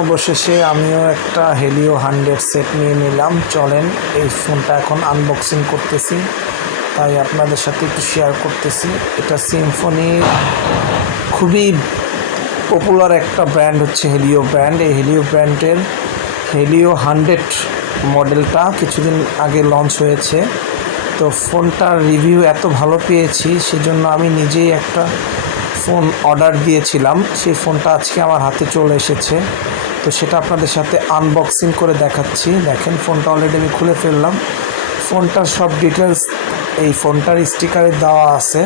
অবশেষে আমিও একটা হেলিও 100 সেট নিয়ে নিলাম। চলেন এই ফোনটা এখন আনবক্সিং করতেছি, তাই আপনাদের সাথে একটু শেয়ার করতেছি। এটা সিম্ফনি খুবই পপুলার একটা ব্র্যান্ড হচ্ছে হেলিও ব্র্যান্ড। এই হেলিও ব্র্যান্ডের হেলিও 100 মডেলটা কিছুদিন আগে লঞ্চ হয়েছে। তো ফোনটার রিভিউ এত ভালো পেয়েছি, সেজন্য আমি নিজেই একটা ফোন অর্ডার দিয়েছিলাম। সেই ফোনটা আজকে আমার হাতে চলে এসেছে, তো সেটা আপনাদের সাথে আনবক্সিং করে দেখাচ্ছি। দেখেন ফোনটা অলরেডি আমি খুলে ফেললাম। ফোনটার সব ডিটেলস এই ফোনটার স্টিকারে দেওয়া আছে।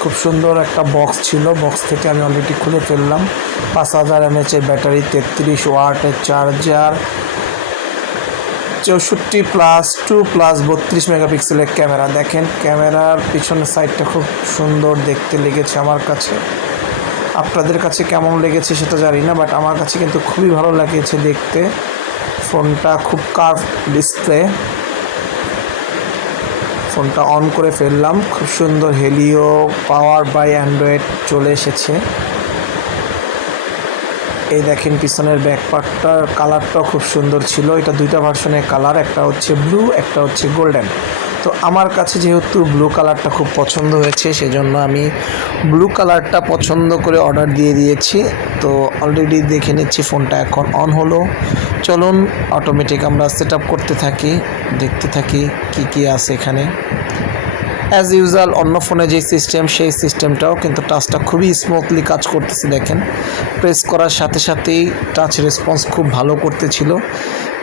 খুব সুন্দর একটা বক্স ছিল, বক্স থেকে আমি অলরেডি খুলে ফেললাম। 5000 mAh ব্যাটারি, 33 ওয়াটের চার্জার, 64+2+32 মেগাপিক্সেলের ক্যামেরা। দেখেন ক্যামেরার পিছনের সাইডটা খুব সুন্দর দেখতে লেগেছে আমার কাছে। আপনাদের কাছে কেমন লেগেছে সেটা জানি না, বাট আমার কাছে কিন্তু খুবই ভালো লেগেছে দেখতে। ফোনটা খুব কার্ভ ডিসপ্লে। ফোনটা অন করে ফেললাম। খুব সুন্দর হেলিও পাওয়ার বাই অ্যান্ড্রয়েড চলে এসেছে। এই দেখেন পিছনের ব্যাকপার্টটার কালারটাও খুব সুন্দর ছিল। এটা দুইটা ভার্সনের কালার, একটা হচ্ছে ব্লু, একটা হচ্ছে গোল্ডেন। তো আমার কাছে যেহেতু ব্লু কালারটা খুব পছন্দ হয়েছে, সেজন্য আমি ব্লু কালারটা পছন্দ করে অর্ডার দিয়ে দিয়েছি। তো অলরেডি দেখে নিচ্ছি ফোনটা এখন অন হলো। চলুন অটোমেটিক আমরা সেট আপ করতে থাকি, দেখতে থাকি কি আছে এখানে। অ্যাজ ইউজুয়াল অন্য ফোনে যে সিস্টেম, সেই সিস্টেমটাও কিন্তু টাচটা খুবই স্মুথলি কাজ করতেছে। দেখেন প্রেস করার সাথে সাথেই টাচ রেসপন্স খুব ভালো করতেছিল,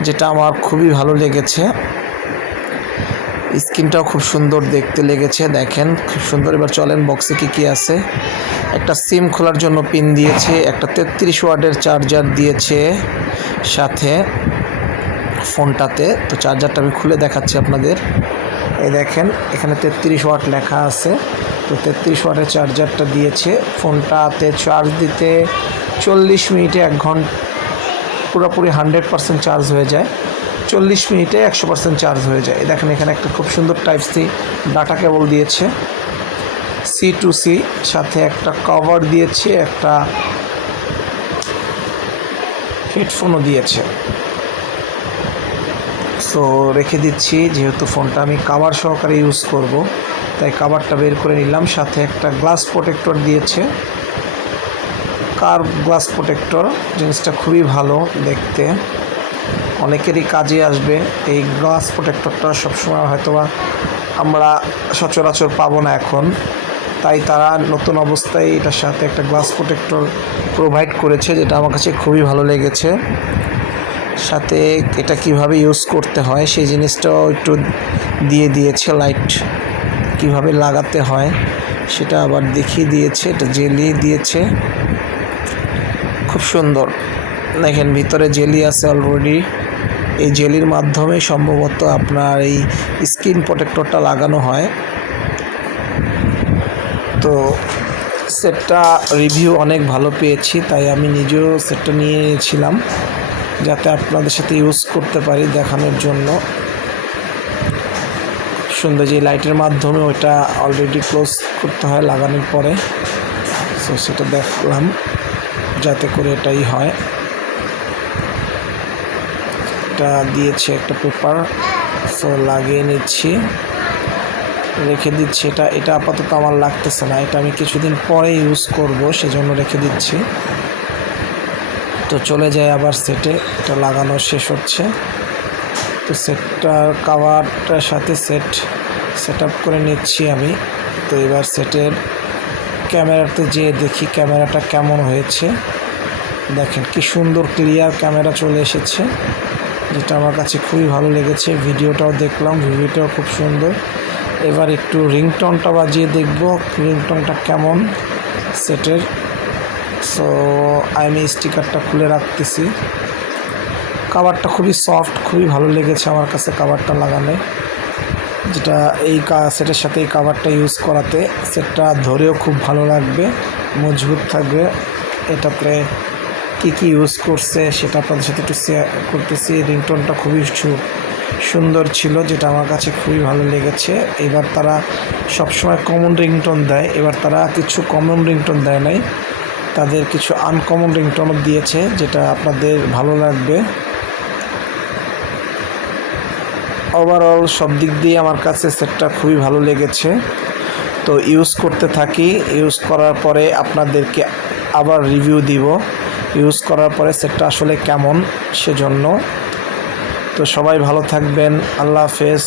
যেটা আমার খুবই ভালো লেগেছে। স্ক্রিনটাও খুব সুন্দর দেখতে লেগেছে, দেখেন খুব সুন্দর। এবার চলেন বক্সে কি আছে। একটা সিম খোলার জন্য পিন দিয়েছে, একটা 33 ওয়াটের চার্জার দিয়েছে সাথে ফোনটাতে। তো চার্জারটা আমি খুলে দেখাচ্ছি আপনাদের। এই দেখেন এখানে 33 ওয়াট লেখা আছে। তো 33 ওয়াটের চার্জারটা দিয়েছে। ফোনটাতে চার্জ দিতে 40 মিনিটে 1 ঘন্টা পুরোপুরি 100% চার্জ হয়ে যায়। 40 মিনিটে 100% চার্জ হয়ে যায়। দেখেন এখানে একটা খুব সুন্দর টাইপ সি ডাটা কেবল দিয়েছে, C2C, সাথে একটা কভার দিয়েছে, একটা হেডফোনও দিয়েছে। সো রেখে দিচ্ছি, যেহেতু ফোনটা আমি কাভার সহকারে ইউজ করব, তাই কাভারটা বের করে নিলাম। সাথে একটা গ্লাস প্রোটেক্টর দিয়েছে, কার্ভ গ্লাস প্রোটেক্টর। জিনিসটা খুবই ভালো দেখতে, অনেকেরই কাজে আসবে। এই গ্লাস প্রোটেক্টরটা সবসময় হয়তোবা আমরা সচরাচর পাবো না এখন, তাই তারা নতুন অবস্থায় এটার সাথে একটা গ্লাস প্রোটেক্টর প্রোভাইড করেছে, যেটা আমার কাছে খুবই ভালো লেগেছে। সাথে এটা কিভাবে ইউজ করতে হয় সেই জিনিসটাও একটু দিয়ে দিয়েছে। লাইট কিভাবে লাগাতে হয় সেটা আবার দেখিয়ে দিয়েছে। এটা জেলি দিয়েছে, খুব সুন্দর। দেখেন ভিতরে জেলি আছে অলরেডি। এই জেলির মাধ্যমে সম্ভবত আপনার এই স্ক্রিন প্রোটেক্টরটা লাগানো হয়। তো সেটটা রিভিউ অনেক ভালো পেয়েছি, তাই আমি নিজেও সেটটা নিয়ে নিয়েছিলাম, যাতে আপনাদের সাথে ইউজ করতে পারি দেখানোর জন্য। সুন্দর যে লাইটের মাধ্যমে ওইটা অলরেডি ক্লোজ করতে হয় লাগানোর পরে। সো সেটা দেখলাম যাতে করে এটাই হয়। এটা দিয়েছে একটা পেপার, সো লাগিয়ে নিচ্ছি, রেখে দিচ্ছি। এটা আপাতত আমার লাগতেছে না, এটা আমি কিছুদিন পরে ইউজ করব, সেজন্য রেখে দিচ্ছি। তো চলে যায় আবার সেটে, এটা লাগানো শেষ হচ্ছে। তো সেটটার কাভারটার সাথে সেট আপ করে নিচ্ছি আমি। তো এবার সেটের ক্যামেরাতে যেয়ে দেখি ক্যামেরাটা কেমন হয়েছে। দেখেন কি সুন্দর ক্লিয়ার ক্যামেরা চলে এসেছে, যেটা আমার কাছে খুবই ভালো লেগেছে। ভিডিওটাও দেখলাম, ভিডিওটাও খুব সুন্দর। এবার একটু রিংটোনটা বাজিয়ে দেখব রিংটোনটা কেমন সেটের। সো আমি স্টিকারটা খুলে রাখতেছি। কাভারটা খুবই সফট, খুবই ভালো লেগেছে আমার কাছে কাভারটা লাগানো, যেটা এই সেটের সাথে এই কাভারটা ইউজ করাতে সেটটা ধরেও খুব ভালো লাগবে, মজবুত থাকবে। এটাতে কী ইউজ করছে সেটা আপনাদের সাথে একটু শেয়ার করতেছি। রিংটোনটা খুবই সুন্দর ছিল, যেটা আমার কাছে খুবই ভালো লেগেছে। এবার তারা সবসময় কমন রিংটোন দেয়, এবার তারা কিছু কমন রিংটোন দেয় নাই, তাদের কিছু আনকমন রিংটোনও দিয়েছে, যেটা আপনাদের ভালো লাগবে। ওভারঅল সব দিক দিয়ে আমার কাছে সেটটা খুবই ভালো লেগেছে। তো ইউজ করতে থাকি, ইউজ করার পরে আপনাদেরকে আবার রিভিউ দিব ইউজ করার পরে সেটটা আসলে কেমন, সেজন্য। তো সবাই ভালো থাকবেন, আল্লাহ হাফেজ।